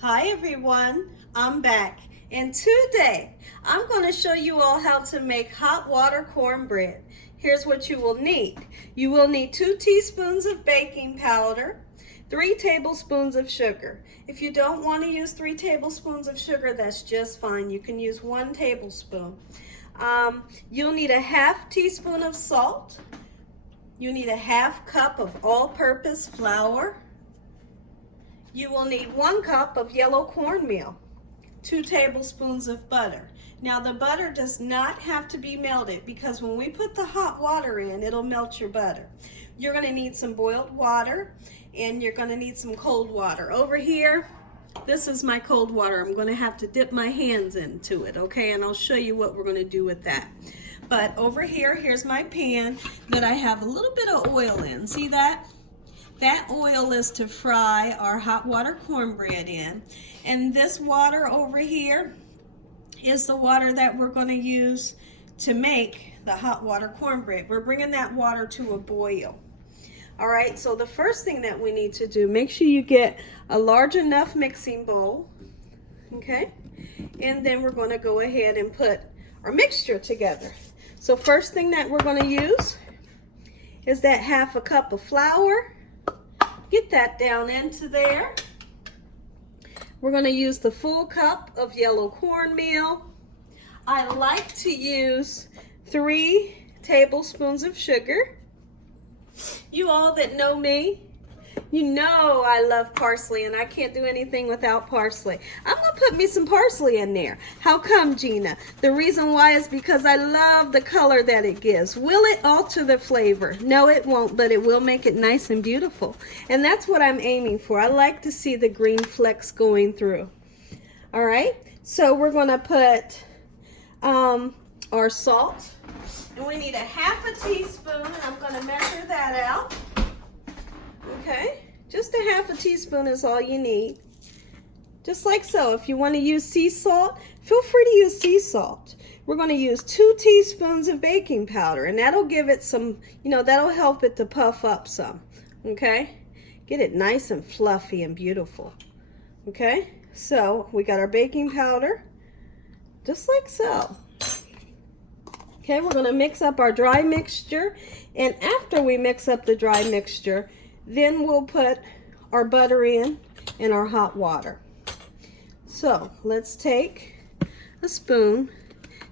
Hi everyone, I'm back, and today I'm going to show you all how to make hot water cornbread. Here's what you will need. You will need 2 teaspoons of baking powder, 3 tablespoons of sugar. If you don't want to use 3 tablespoons of sugar, that's just fine. You can use 1 tablespoon. You'll need a half teaspoon of salt. You need a half cup of all-purpose flour. You will need 1 cup of yellow cornmeal, 2 tablespoons of butter. Now the butter does not have to be melted because when we put the hot water in, it'll melt your butter. You're going to need some boiled water and you're going to need some cold water. Over here, this is my cold water. I'm going to have to dip my hands into it, okay? And I'll show you what we're going to do with that. But over here, here's my pan that I have a little bit of oil in. See that? That oil is to fry our hot water cornbread in. And this water over here is the water that we're going to use to make the hot water cornbread. We're bringing that water to a boil. All right, so the first thing that we need to do, make sure you get a large enough mixing bowl, okay? And then we're going to go ahead and put our mixture together. So first thing that we're going to use is that half a cup of flour. Get that down into there. We're going to use the full cup of yellow cornmeal. I like to use 3 tablespoons of sugar. You all that know me, you know I love parsley and I can't do anything without parsley. I'm going to put me some parsley in there. How come, Gina? The reason why is because I love the color that it gives. Will it alter the flavor? No, it won't, but it will make it nice and beautiful. And that's what I'm aiming for. I like to see the green flecks going through. All right, so we're going to put our salt. And we need a half a teaspoon, and I'm going to measure that out. Okay, just a half a teaspoon is all you need. Just like so. If you want to use sea salt, feel free to use sea salt. We're going to use 2 teaspoons of baking powder, and that'll give it some, that'll help it to puff up some. Okay, get it nice and fluffy and beautiful. Okay, so we got our baking powder, just like so. Okay, we're going to mix up our dry mixture, and after we mix up the dry mixture, then we'll put our butter in and our hot water. So let's take a spoon,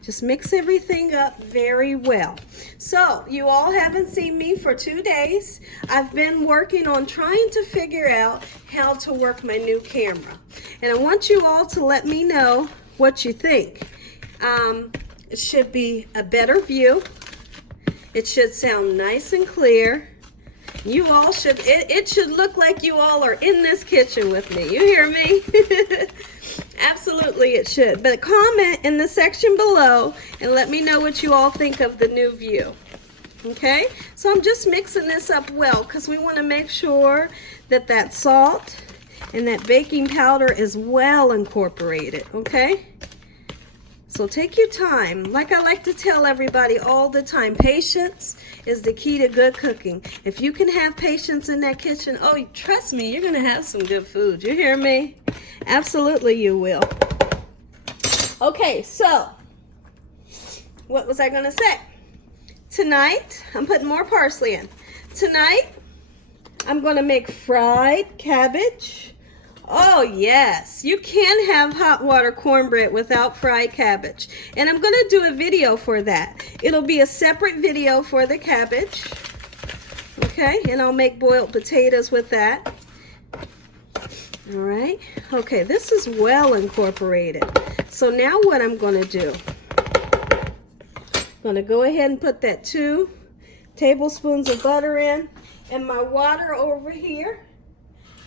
just mix everything up very well. So you all haven't seen me for 2 days. I've been working on trying to figure out how to work my new camera. And I want you all to let me know what you think. It should be a better view. It should sound nice and clear. You all should, it should look like you all are in this kitchen with me. You hear me? Absolutely it should. But comment in the section below and let me know what you all think of the new view. Okay? So I'm just mixing this up well because we want to make sure that that salt and that baking powder is well incorporated. Okay? So take your time. Like I like to tell everybody all the time, patience is the key to good cooking. If you can have patience in that kitchen, oh, trust me, you're going to have some good food. You hear me? Absolutely you will. Okay, so what was I going to say? Tonight, I'm putting more parsley in. Tonight, I'm going to make fried cabbage. Oh yes, you can have hot water cornbread without fried cabbage. And I'm going to do a video for that. It'll be a separate video for the cabbage. Okay, and I'll make boiled potatoes with that. All right, okay, this is well incorporated. So now what I'm going to do, I'm going to go ahead and put that 2 tablespoons of butter in, and my water over here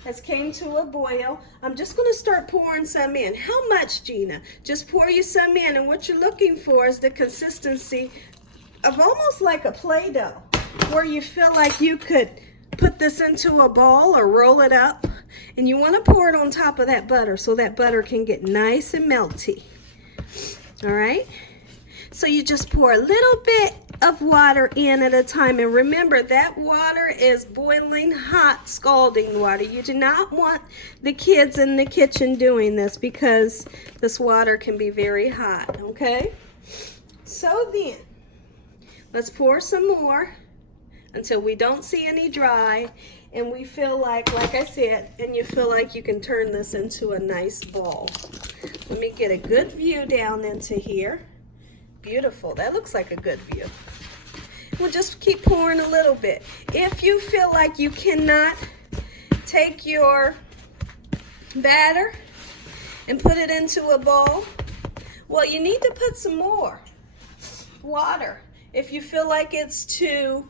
has came to a boil. I'm just going to start pouring some in. How much, Gina? Just pour you some in, and what you're looking for is the consistency of almost like a Play-Doh, where you feel like you could put this into a ball or roll it up, and you want to pour it on top of that butter so that butter can get nice and melty. All right? So you just pour a little bit of water in at a time, and remember that water is boiling hot, scalding water. You do not want the kids in the kitchen doing this because this water can be very hot, okay? So then, let's pour some more until we don't see any dry, and we feel like I said, and you feel like you can turn this into a nice ball. Let me get a good view down into here. Beautiful, that looks like a good view. We'll just keep pouring a little bit. If you feel like you cannot take your batter and put it into a bowl, well, you need to put some more water. If you feel like it's too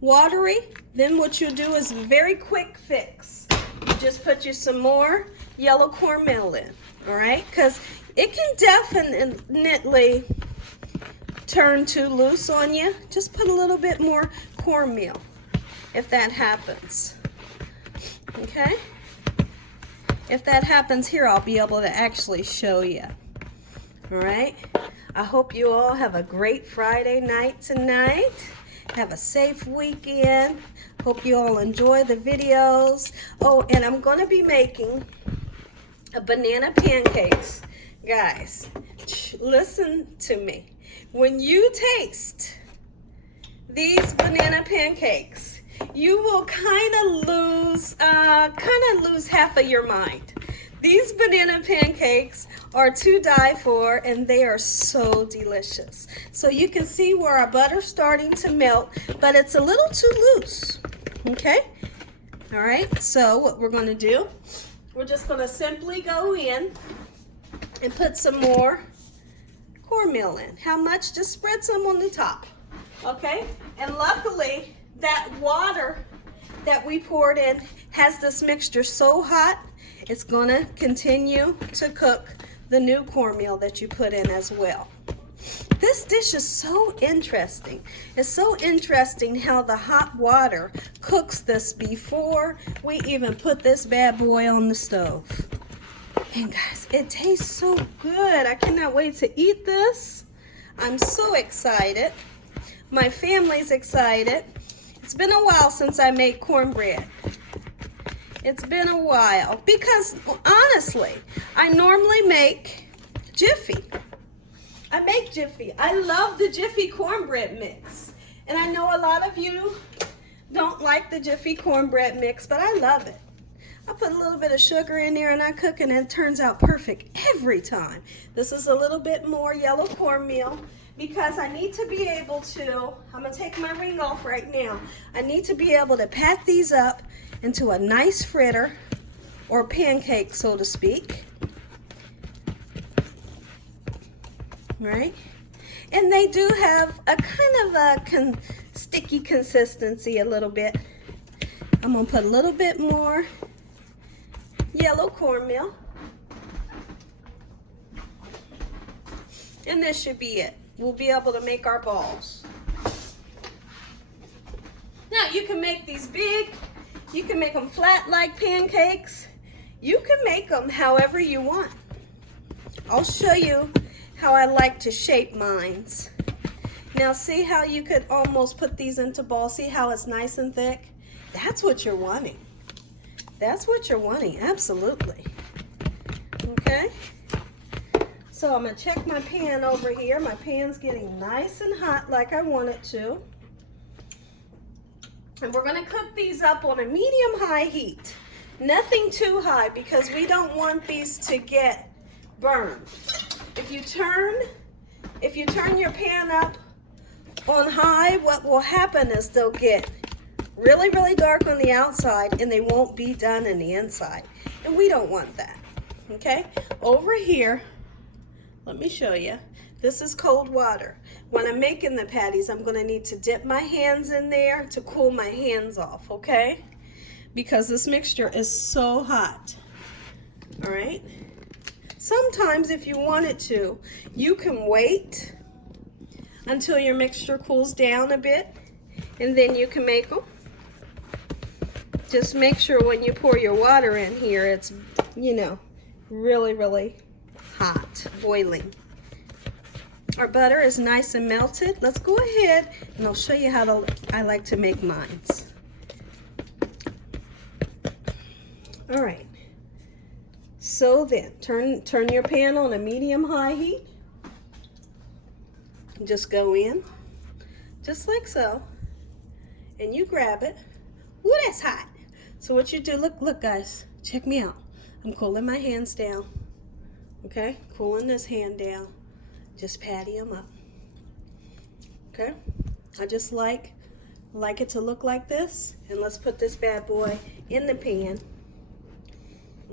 watery, then what you do is a very quick fix. You just put you some more yellow cornmeal in, all right? Because it can definitely turn too loose on you. Just put a little bit more cornmeal if that happens, okay? If that happens here, I'll be able to actually show you, all right? I hope you all have a great Friday night tonight. Have a safe weekend. Hope you all enjoy the videos. Oh, and I'm going to be making a banana pancakes. Guys, listen to me. When you taste these banana pancakes, you will kind of lose half of your mind. These banana pancakes are to die for, and they are so delicious. So you can see where our butter's starting to melt, but it's a little too loose, okay? All right, so what we're gonna do, we're just gonna simply go in and put some more cornmeal in. How much? Just spread some on the top, okay? And luckily, that water that we poured in has this mixture so hot, it's gonna continue to cook the new cornmeal that you put in as well. This dish is so interesting. It's so interesting how the hot water cooks this before we even put this bad boy on the stove. And guys, it tastes so good. I cannot wait to eat this. I'm so excited. My family's excited. It's been a while since I made cornbread. It's been a while because, honestly, I normally make Jiffy. I make Jiffy. I love the Jiffy cornbread mix. And I know a lot of you don't like the Jiffy cornbread mix, but I love it. I put a little bit of sugar in there and I cook, and it turns out perfect every time. This is a little bit more yellow cornmeal because I need to be able to, I'm gonna take my ring off right now. I need to be able to pack these up into a nice fritter or pancake, so to speak. Right? And they do have a kind of a sticky consistency a little bit. I'm gonna put a little bit more yellow cornmeal. And this should be it. We'll be able to make our balls. Now you can make these big, you can make them flat like pancakes. You can make them however you want. I'll show you how I like to shape mines. Now see how you could almost put these into balls? See how it's nice and thick? That's what you're wanting. That's what you're wanting, absolutely. Okay? So I'm gonna check my pan over here. My pan's getting nice and hot like I want it to. And we're gonna cook these up on a medium-high heat. Nothing too high because we don't want these to get burned. If you turn your pan up on high, what will happen is they'll get really, really dark on the outside and they won't be done in the inside. And we don't want that, okay? Over here, let me show you. This is cold water. When I'm making the patties, I'm gonna need to dip my hands in there to cool my hands off, okay? Because this mixture is so hot, all right? Sometimes if you wanted to, you can wait until your mixture cools down a bit and then you can make them. Just make sure when you pour your water in here, it's, you know, really, really hot, boiling. Our butter is nice and melted. Let's go ahead and I'll show you how I like to make mine. All right. So then, turn your pan on a medium-high heat. Just go in, just like so, and you grab it. Ooh, that's hot. So what you do, look guys, check me out. I'm cooling my hands down, okay? Cooling this hand down, just patty them up, okay? I just like it to look like this, and let's put this bad boy in the pan,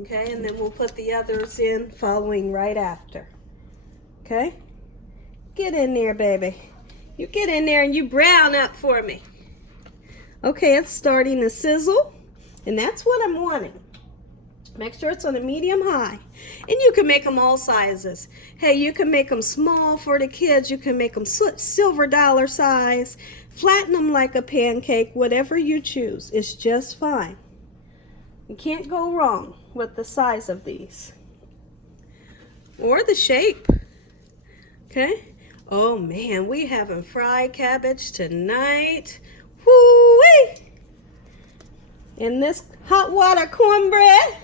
okay? And then we'll put the others in following right after, okay? Get in there, baby. You get in there and you brown up for me. Okay, it's starting to sizzle, and that's what I'm wanting. Make sure it's on a medium high. And you can make them all sizes. Hey, you can make them small for the kids. You can make them silver dollar size. Flatten them like a pancake. Whatever you choose. It's just fine. You can't go wrong with the size of these. Or the shape. Okay? Oh man, we having fried cabbage tonight. Woo-wee! In this hot water cornbread.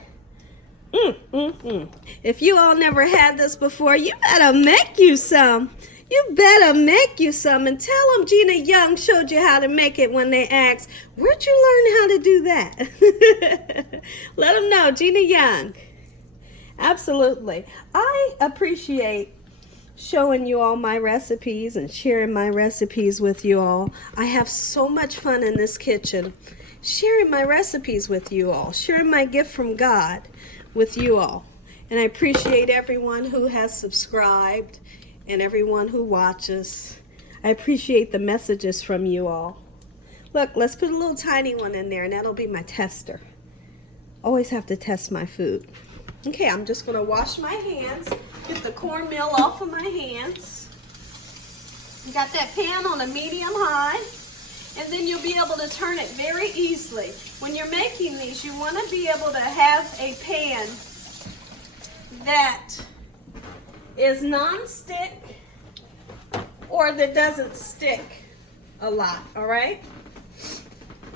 If you all never had this before, you better make you some. You better make you some, and tell them Gina Young showed you how to make it when they ask, where'd you learn how to do that? Let them know, Gina Young. Absolutely. I appreciate showing you all my recipes and sharing my recipes with you all. I have so much fun in this kitchen, sharing my recipes with you all, sharing my gift from God with you all. And I appreciate everyone who has subscribed and everyone who watches. I appreciate the messages from you all. Look, let's put a little tiny one in there, and that'll be my tester. Always have to test my food. Okay, I'm just going to wash my hands, get the cornmeal off of my hands. You got that pan on a medium high, and then you'll be able to turn it very easily. When you're making these, you want to be able to have a pan that is non-stick or that doesn't stick a lot, all right?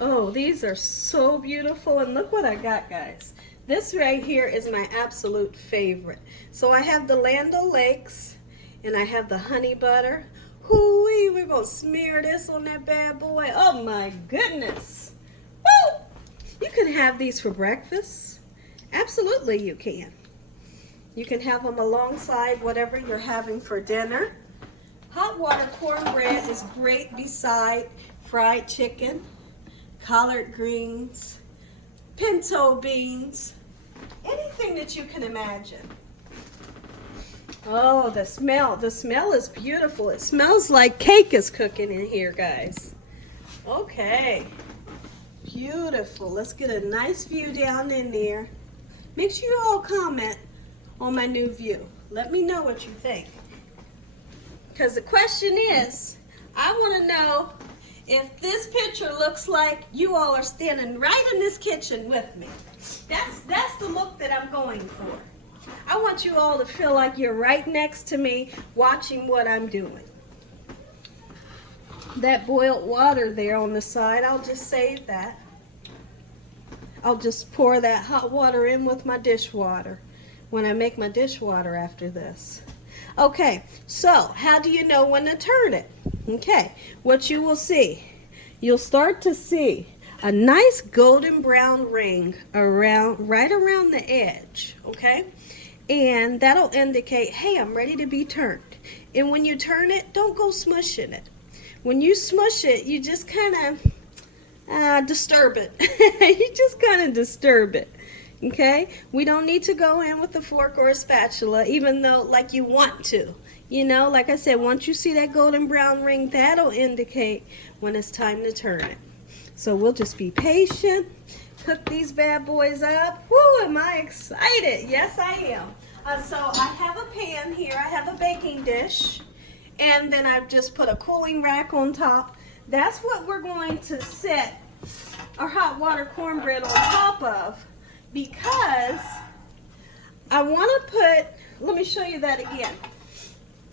Oh, these are so beautiful, and look what I got, guys. This right here is my absolute favorite. So I have the Land O'Lakes, and I have the honey butter. Hoo-wee, we're gonna smear this on that bad boy. Oh my goodness. Woo! You can have these for breakfast. Absolutely you can. You can have them alongside whatever you're having for dinner. Hot water cornbread is great beside fried chicken, collard greens, pinto beans, anything that you can imagine. Oh, the smell is beautiful. It smells like cake is cooking in here, guys. Okay, beautiful. Let's get a nice view down in there. Make sure you all comment on my new view. Let me know what you think. Because the question is, I want to know if this picture looks like you all are standing right in this kitchen with me. That's the look that I'm going for. I want you all to feel like you're right next to me watching what I'm doing. That boiled water there on the side, I'll just save that. I'll just pour that hot water in with my dishwater when I make my dishwater after this. Okay, so how do you know when to turn it? Okay, what you will see, you'll start to see a nice golden brown ring right around the edge, okay? And that'll indicate, hey, I'm ready to be turned. And when you turn it, don't go smushing it. When you smush it, you just kind of disturb it. You just kind of disturb it, okay? We don't need to go in with a fork or a spatula, even though like you want to. You know, like I said, once you see that golden brown ring, that'll indicate when it's time to turn it. So we'll just be patient, cook these bad boys up. Woo, am I excited? Yes, I am. So I have a pan here, I have a baking dish, and then I've just put a cooling rack on top. That's what we're going to set our hot water cornbread on top of, because I want to put, let me show you that again.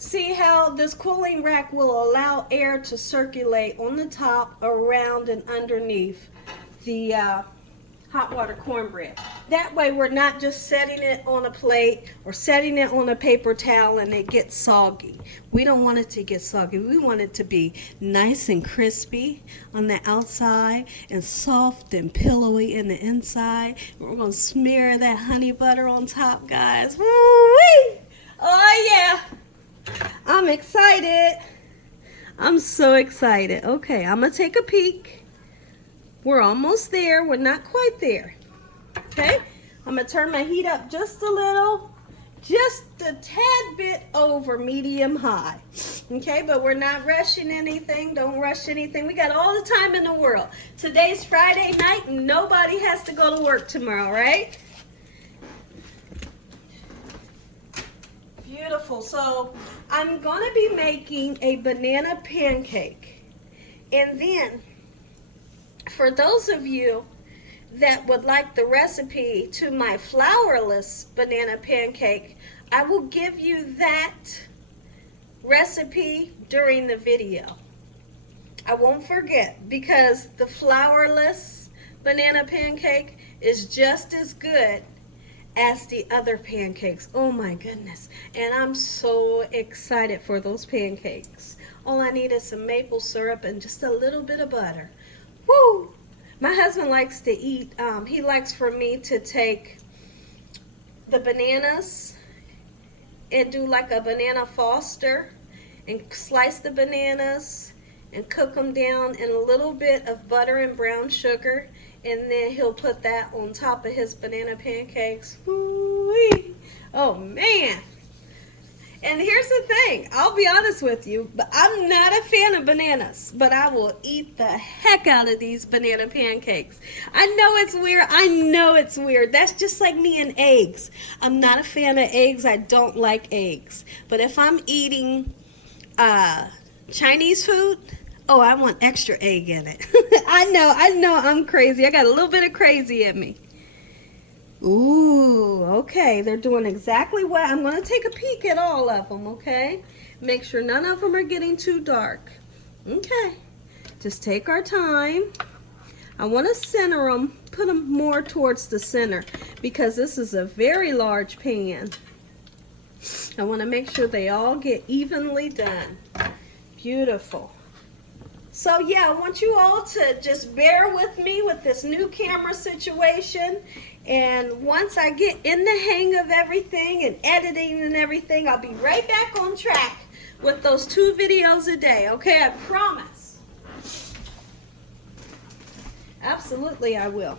See how this cooling rack will allow air to circulate on the top, around, and underneath the hot water cornbread. That way we're not just setting it on a plate or setting it on a paper towel and it gets soggy. We don't want it to get soggy. We want it to be nice and crispy on the outside and soft and pillowy in the inside. We're going to smear that honey butter on top, guys. Woo-wee! Oh yeah! I'm excited. I'm so excited. Okay, I'm going to take a peek. We're almost there. We're not quite there. Okay, I'm going to turn my heat up just a little, just a tad bit over medium high. Okay, but we're not rushing anything. Don't rush anything. We got all the time in the world. Today's Friday night and nobody has to go to work tomorrow, right? Beautiful. So I'm going to be making a banana pancake. And then for those of you that would like the recipe to my flourless banana pancake, I will give you that recipe during the video. I won't forget, because the flourless banana pancake is just as good as the other pancakes. Oh my goodness. And I'm so excited for those pancakes. All I need is some maple syrup and just a little bit of butter. Woo! My husband likes to eat, he likes for me to take the bananas and do like a banana foster and slice the bananas and cook them down in a little bit of butter and brown sugar, and then he'll put that on top of his banana pancakes. Woo-wee. Oh man. And here's the thing, I'll be honest with you, but I'm not a fan of bananas, but I will eat the heck out of these banana pancakes. I know it's weird. I know it's weird. That's just like me and eggs. I'm not a fan of eggs. I don't like eggs. But if I'm eating Chinese food, oh, I want extra egg in it. I know I'm crazy. I got a little bit of crazy in me. Ooh, okay, they're doing exactly what, I'm going to take a peek at all of them, okay? Make sure none of them are getting too dark. Okay, just take our time. I want to center them, put them more towards the center, because this is a very large pan. I want to make sure they all get evenly done. Beautiful. So yeah, I want you all to just bear with me with this new camera situation. And once I get in the hang of everything and editing and everything, I'll be right back on track with those 2 videos a day. Okay, I promise. Absolutely, I will.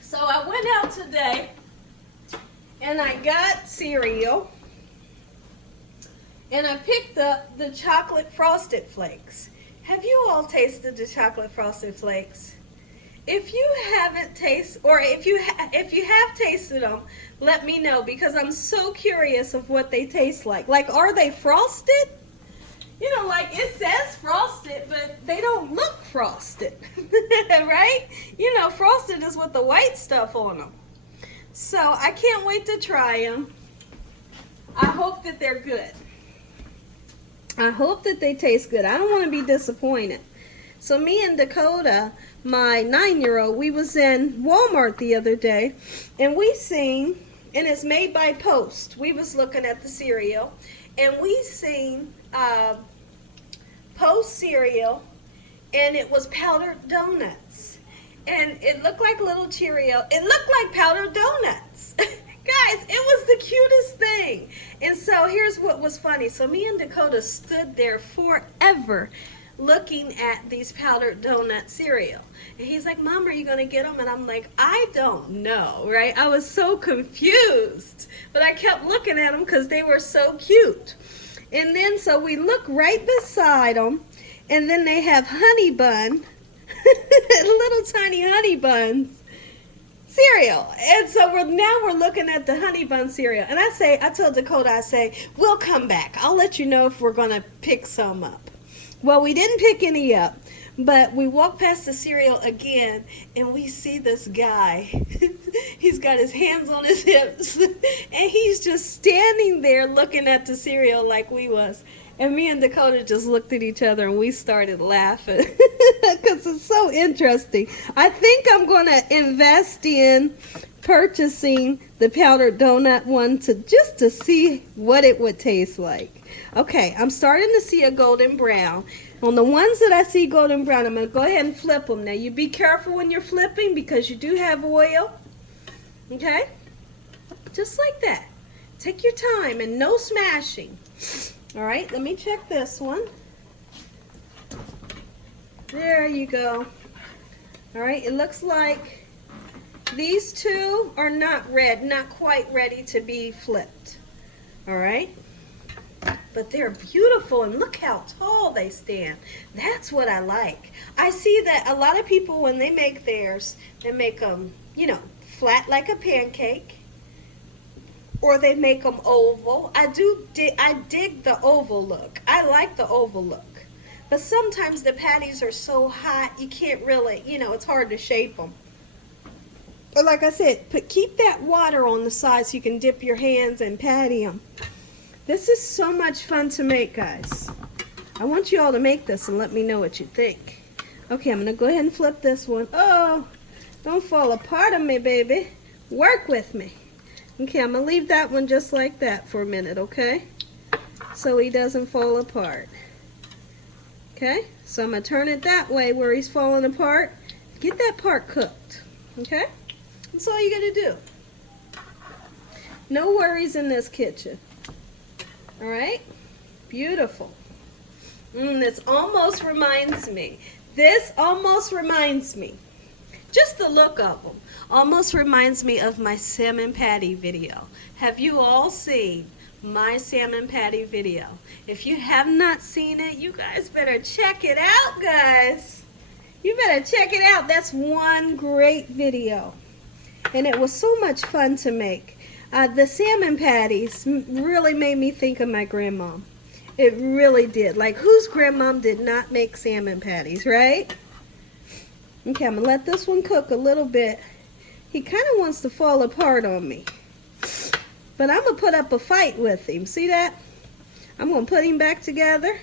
So I went out today and I got cereal. And I picked up the chocolate frosted flakes. Have you all tasted the chocolate frosted flakes? If you haven't tasted, or if you have tasted them, let me know, because I'm so curious of what they taste like. Like, are they frosted? You know, like it says frosted, but they don't look frosted, right? You know, frosted is with the white stuff on them. So I can't wait to try them. I hope that they're good. I hope that they taste good. I don't want to be disappointed. So me and Dakota, my 9-year-old, we was in Walmart the other day, and we seen, and it's made by Post. We was looking at the cereal, and we seen Post cereal, and it was powdered donuts. And it looked like little Cheerio. It looked like powdered donuts. Guys, it was the cutest thing. And so here's what was funny. So me and Dakota stood there forever looking at these powdered donut cereal. And he's like, Mom, are you going to get them? And I'm like, I don't know, right? I was so confused. But I kept looking at them because they were so cute. And then so we look right beside them. And then they have honey bun, little tiny honey buns. Cereal. And so we're looking at the honey bun cereal. And I told Dakota, I say, we'll come back. I'll let you know if we're going to pick some up. Well, we didn't pick any up. But we walk past the cereal again, and we see this guy. He's got his hands on his hips, and he's just standing there looking at the cereal like we was. And me and Dakota just looked at each other, and we started laughing because it's so interesting. I think I'm going to invest in purchasing the powdered donut one just to see what it would taste like. Okay, I'm starting to see a golden brown. On the ones that I see golden brown, I'm going to go ahead and flip them. Now, you be careful when you're flipping because you do have oil. Okay? Just like that. Take your time and no smashing. All right, let me check this one. There you go. All right, it looks like these two are not red, not quite ready to be flipped. All right? But they're beautiful, and look how tall they stand. That's what I like. I see that a lot of people, when they make theirs, they make them, you know, flat like a pancake, or they make them oval. I dig the oval look. I like the oval look. But sometimes the patties are so hot, you can't really, you know, it's hard to shape them. But like I said, keep that water on the side so you can dip your hands and patty them. This is so much fun to make, guys. I want you all to make this and let me know what you think. Okay, I'm going to go ahead and flip this one. Oh, don't fall apart on me, baby. Work with me. Okay, I'm going to leave that one just like that for a minute, okay? So he doesn't fall apart. Okay, so I'm going to turn it that way where he's falling apart. Get that part cooked, okay? That's all you got to do. No worries in this kitchen. All right, beautiful. This almost reminds me. Just the look of them almost reminds me of my salmon patty video. Have you all seen my salmon patty video? If you have not seen it, you guys better check it out, guys. You better check it out. That's one great video. And it was so much fun to make. The salmon patties really made me think of my grandmom. It really did. Like, whose grandmom did not make salmon patties, right? Okay, I'm going to let this one cook a little bit. He kind of wants to fall apart on me. But I'm going to put up a fight with him. See that? I'm going to put him back together.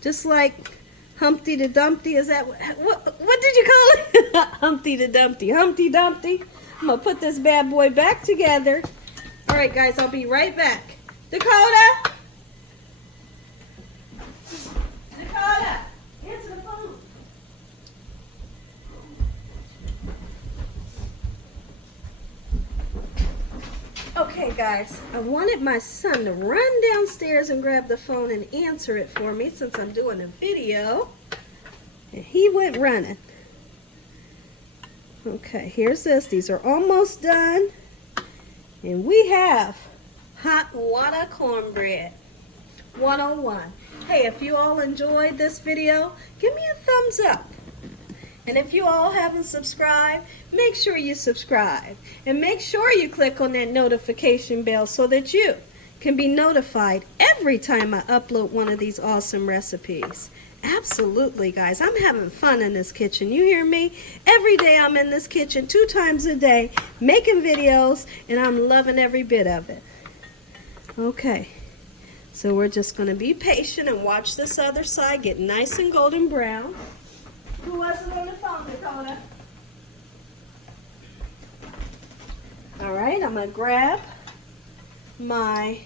Just like Humpty the Dumpty. Is that, what did you call it? Humpty the Dumpty. Humpty Dumpty. I'm going to put this bad boy back together. All right, guys, I'll be right back. Dakota! Dakota! Answer the phone. Okay, guys, I wanted my son to run downstairs and grab the phone and answer it for me since I'm doing a video. And he went running. Okay, here's this. These are almost done. And we have hot water cornbread 101. Hey, if you all enjoyed this video, give me a thumbs up. And if you all haven't subscribed, make sure you subscribe. And make sure you click on that notification bell so that you can be notified every time I upload one of these awesome recipes. Absolutely, guys. I'm having fun in this kitchen. You hear me? Every day I'm in this kitchen 2 times a day making videos, and I'm loving every bit of it. Okay, so we're just going to be patient and watch this other side get nice and golden brown. Who wasn't on the phone, Dakota? All right, I'm going to grab my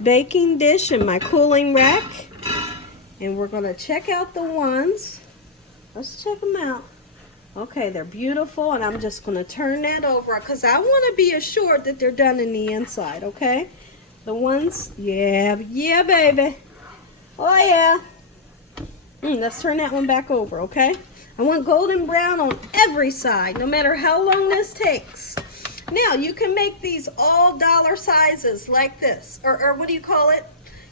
baking dish and my cooling rack. And we're going to check out the ones. Let's check them out. Okay, they're beautiful, and I'm just going to turn that over because I want to be assured that they're done in the inside, okay? The ones, yeah, baby. Oh, yeah. Let's turn that one back over, okay? I want golden brown on every side, no matter how long this takes. Now, you can make these all dollar sizes like this, or what do you call it?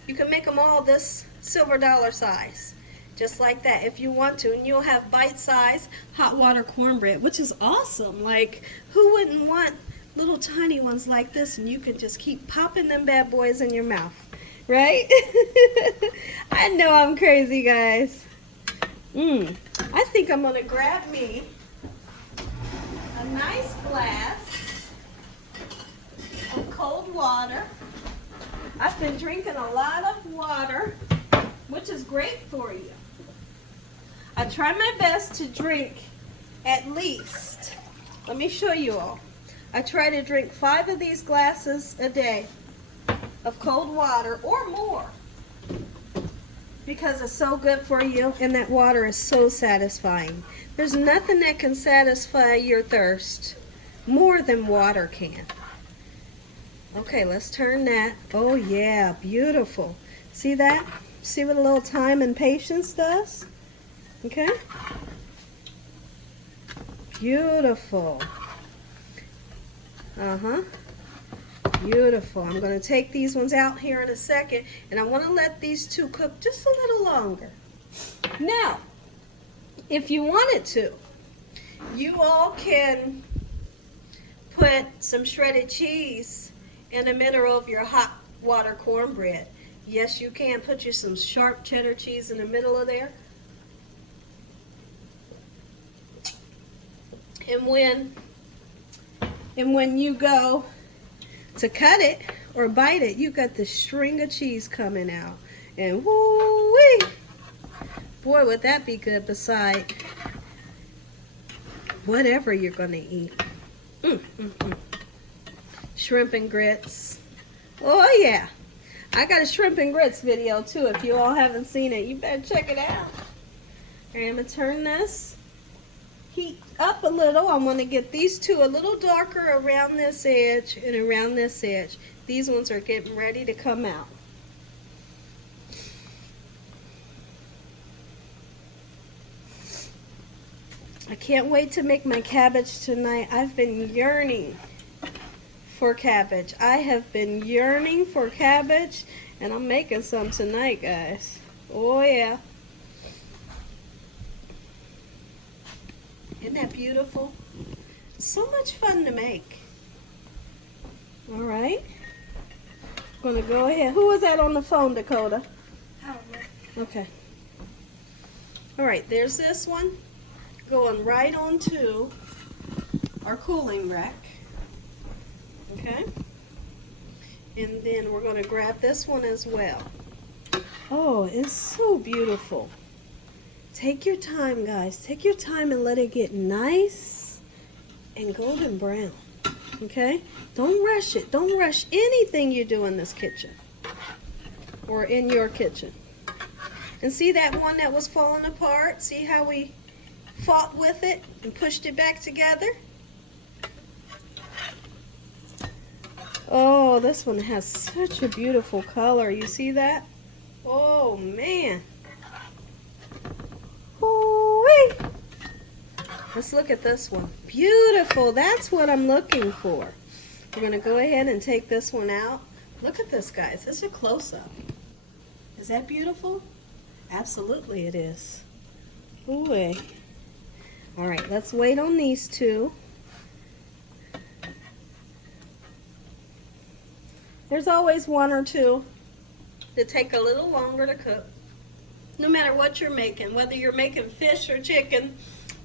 You can make them all this silver dollar size, just like that if you want to, and you'll have bite-sized hot water cornbread, which is awesome. Like, who wouldn't want little tiny ones like this, and you can just keep popping them bad boys in your mouth. Right? I know I'm crazy, guys. I think I'm gonna grab me a nice glass of cold water. I've been drinking a lot of water, which is great for you. I try my best to drink at least, let me show you all. I try to drink 5 of these glasses a day of cold water or more, because it's so good for you and that water is so satisfying. There's nothing that can satisfy your thirst more than water can. Okay, let's turn that. Oh yeah, beautiful. See that? See what a little time and patience does? Okay? Beautiful. Beautiful. I'm going to take these ones out here in a second, and I want to let these two cook just a little longer. Now, if you wanted to, you all can put some shredded cheese in the middle of your hot water cornbread. Yes, you can put you some sharp cheddar cheese in the middle of there. And when you go to cut it or bite it, you got the string of cheese coming out. And woo-wee! Boy, would that be good beside whatever you're going to eat. Shrimp and grits. Oh, yeah. I got a shrimp and grits video, too. If you all haven't seen it, you better check it out. All right, I'm going to turn this heat up a little. I want to get these two a little darker around this edge and around this edge. These ones are getting ready to come out. I can't wait to make my cabbage tonight. I've been yearning for cabbage. I have been yearning for cabbage, and I'm making some tonight, guys. Oh yeah. Isn't that beautiful? So much fun to make. All right. I'm gonna go ahead. Who was that on the phone, Dakota? Okay. All right, there's this one going right onto our cooling rack. Okay. And then we're going to grab this one as well. Oh, it's so beautiful. Take your time, guys. Take your time and let it get nice and golden brown. Okay? Don't rush it. Don't rush anything you do in this kitchen or in your kitchen. And see that one that was falling apart? See how we fought with it and pushed it back together? Oh, this one has such a beautiful color. You see that? Oh, man. Ooh-wee. Let's look at this one. Beautiful. That's what I'm looking for. We're going to go ahead and take this one out. Look at this, guys. This is a close-up. Is that beautiful? Absolutely it is. Ooh-wee. All right, let's wait on these two. There's always one or two that take a little longer to cook. No matter what you're making, whether you're making fish or chicken,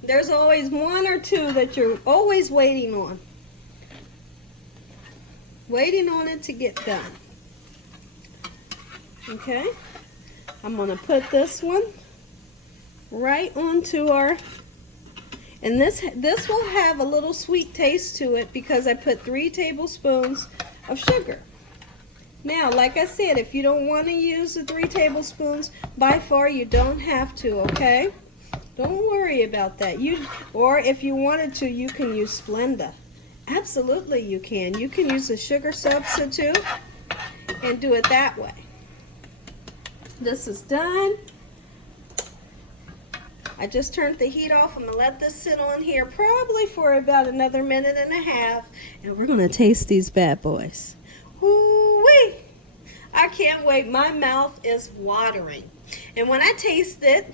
there's always one or two that you're always waiting on. Waiting on it to get done. Okay? I'm going to put this one right onto our... And this will have a little sweet taste to it because I put 3 tablespoons of sugar. Now, like I said, if you don't want to use the 3 tablespoons, by far you don't have to, okay? Don't worry about that. Or if you wanted to, you can use Splenda. Absolutely you can. You can use a sugar substitute and do it that way. This is done. I just turned the heat off. I'm going to let this sit on here probably for about another minute and a half. And we're going to taste these bad boys. Woo-wee! I can't wait. My mouth is watering. And when I taste it,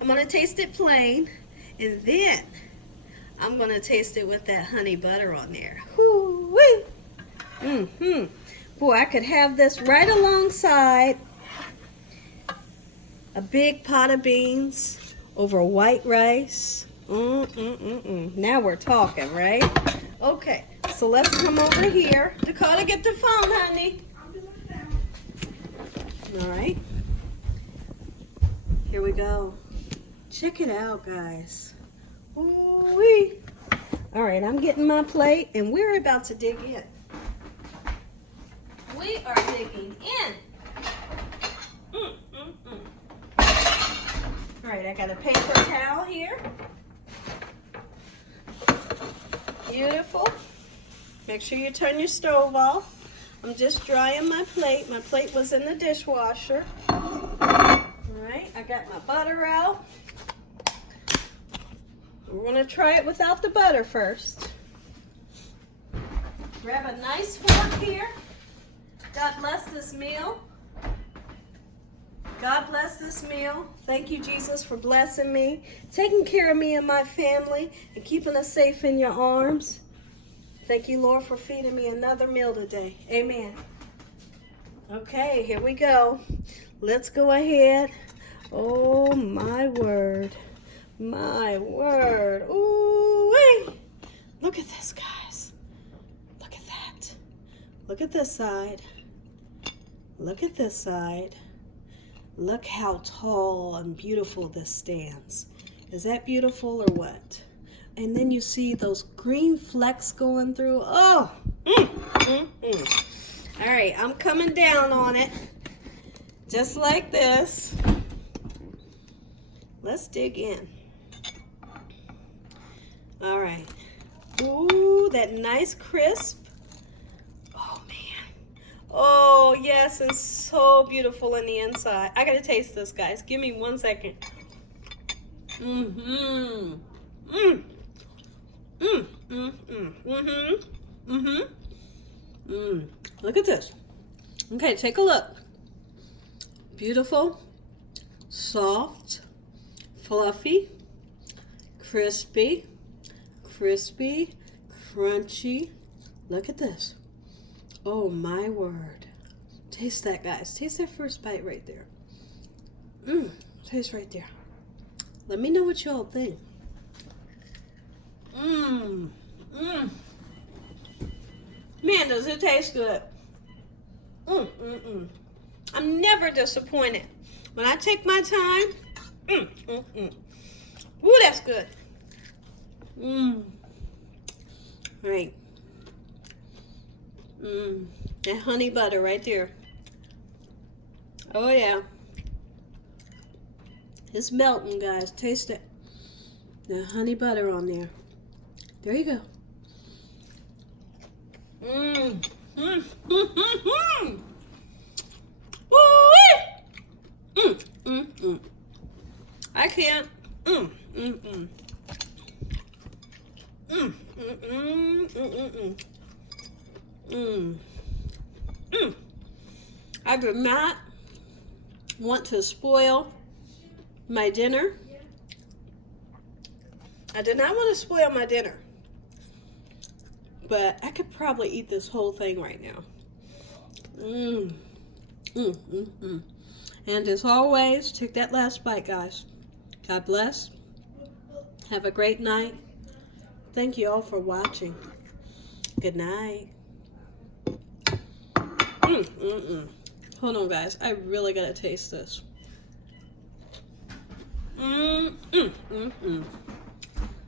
I'm going to taste it plain. And then I'm going to taste it with that honey butter on there. Woo-wee! Boy, I could have this right alongside a big pot of beans over white rice. Now we're talking, right? Okay, so let's come over here. Dakota, get the phone, honey. All right. Here we go. Check it out, guys. Ooh-wee. All right, I'm getting my plate, and we're about to dig in. We are digging in. All right, I got a paper towel here. Beautiful. Make sure you turn your stove off. I'm just drying my plate. My plate was in the dishwasher. All right, I got my butter out. We're gonna try it without the butter first. Grab a nice fork here. God bless this meal. God bless this meal. Thank you, Jesus, for blessing me, taking care of me and my family, and keeping us safe in your arms. Thank you, Lord, for feeding me another meal today. Amen. Okay, here we go. Let's go ahead. Oh, my word. My word. Ooh, wait. Look at this, guys. Look at that. Look at this side. Look at this side. Look how tall and beautiful this stands. Is that beautiful or what? And then you see those green flecks going through. Oh! All right, I'm coming down on it. Just like this. Let's dig in. All right. Ooh, that nice crisp. Oh, man. Oh, yes, and so beautiful in the inside. I gotta taste this, guys. Give me 1 second. Look at this. Okay, take a look. Beautiful, soft, fluffy, crispy, crunchy. Look at this. Oh, my word. Taste that, guys. Taste that first bite right there. Taste right there. Let me know what y'all think. Man, does it taste good. I'm never disappointed. When I take my time, Ooh, that's good. All right. That honey butter right there. Oh, yeah. It's melting, guys. Taste it. The honey butter on there. There you go. I can't. I do not want to spoil my dinner. I did not want to spoil my dinner. But I could probably eat this whole thing right now. And as always, take that last bite, guys. God bless. Have a great night. Thank you all for watching. Good night. Hold on, guys. I really gotta taste this.